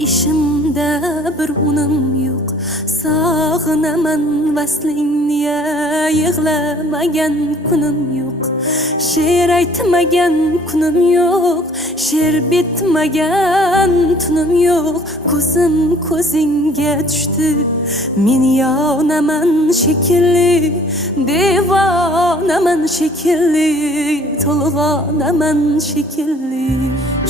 İşimde bir unum yok. Sağınaman vaslingniye, yığlamagan kunum yok. Şiir aytmagan kunum yok. Şiir bitmagan tunum yok. Ko'zim ko'zingga tushdi. Men yonaman shekilli, devonaman shekilli, to'lg'onaman shekilli.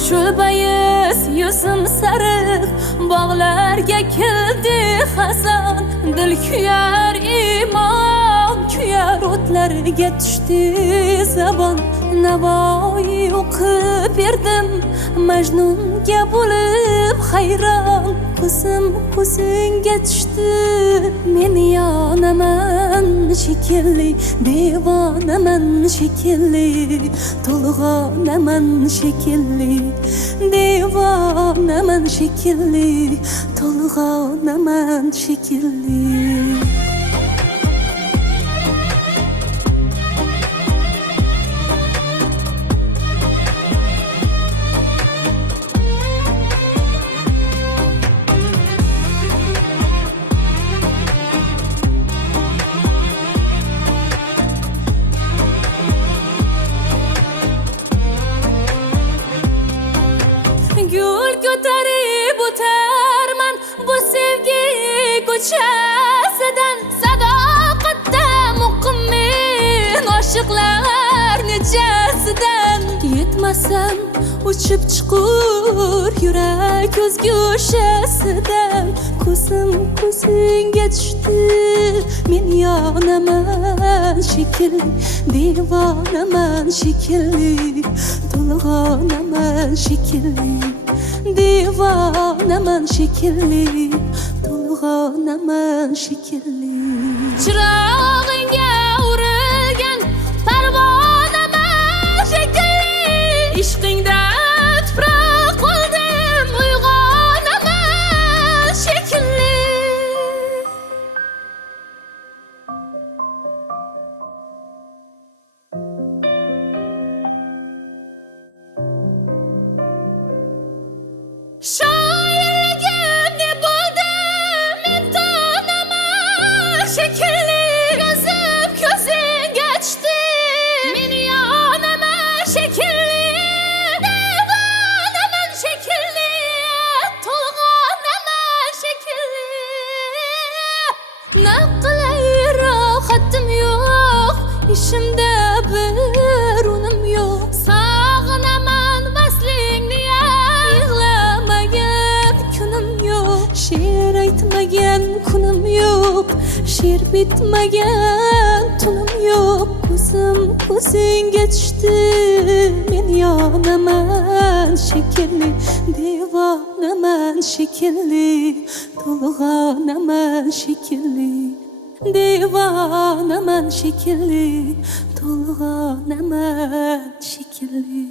Şulbayız yüzüm sarık, bağlarga kildi hazan. Dil kuyar iman, kuyar o'tlarga tushdi zabon. Navoiy o'qib berdim, Majnunga bo'lib hayron. Ko'zim ko'zingga tushdi, men yonaman shekilli, devonaman shekilli, to'lg'onaman shekilli, devonaman shekilli, to'lg'onaman shekilli. Gül ko'tarib o'tarman bu sevgi ko'chasidan. Sadoqatda muqimmen oshiqlar nechasidan. Yetmasam uchib chiqur yurak o'zgushasidan. Ko'zim ko'zingga tushdi, men yonaman shekilli, devonaman shekilli, to'lg'onaman shekilli, devonaman shekilli, to'lg'onaman shekilli. Chirog'ingga urilgan parvonaman shekilli. Ishqingda tuproq qoldim, uyg'onaman shekilli. Shoirligim ne bo'ldi, men tonaman shekilli. Ko'zim ko'zingga tushdi, men yonaman shekilli, devonaman shekilli, to'lg'onaman shekilli. Na qilay rohatim yo'q, ishimda bir unum yo'q. Sog'inaman vaslingni, yig'lamagan kunim yo'q. She'r aytmagan kunim yo'q, she'r bitmagan tunim yo'q. Ko'zim ko'zingga tushdi, men yonaman shekilli, devonaman shekilli, to'lg'onaman shekilli, devonaman shekilli, to'lg'onaman shekilli.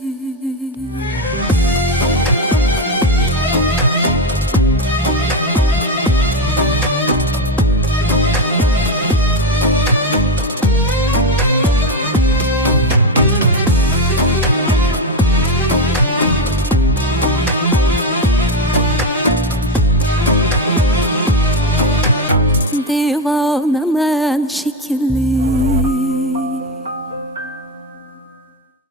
Devonaman shekilli.